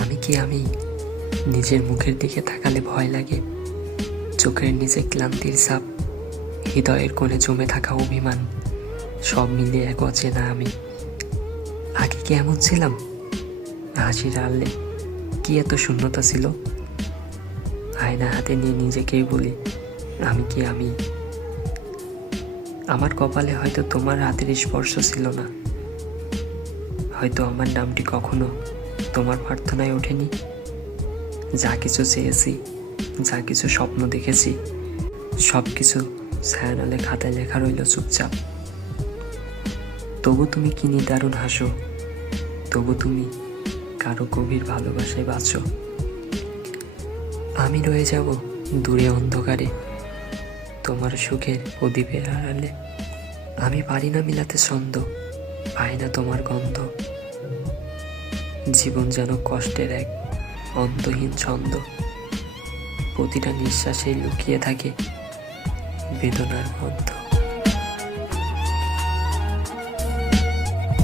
আমি কি আমি নিজের মুখের দিকে তাকালে ভয় লাগে, চোখের নিচে ক্লান্তির ছাপ, হৃদয়ের কোণে জমে থাকা অভিমান, সব মিলিয়ে এক অচেনা আমি। আগে কি এমন ছিলাম? হাসির আড়ালে কি এত শূন্যতা ছিল? আয়না হাতে নিয়ে নিজেকেই বলি, আমি কি আমি? আমার কপালে হয়তো তোমার হাতের স্পর্শ ছিল না, হয়তো আমার নামটি কখনো তোমার প্রার্থনায় ওঠেনি। যা কিছু চেয়েছি, যা কিছু স্বপ্ন দেখেছি, সব কিছু ছায়ানালে খাতায় লেখা রইল চুপচাপ। তবু তুমি কি নিদারুণ হাসো, তবু তুমি কারো গভীর ভালোবাসায় বাঁচো। আমি রয়ে যাব দূরে অন্ধকারে, তোমার সুখের প্রদীপের আড়ালে। আমি পারি না মিলাতে ছন্দ, পাই না তোমার গন্ধ। জীবন যেন কষ্টের এক অন্তহীন ছন্দ, প্রতিটা নিঃশ্বাসেই লুকিয়ে থাকে বেদনার গন্ধ।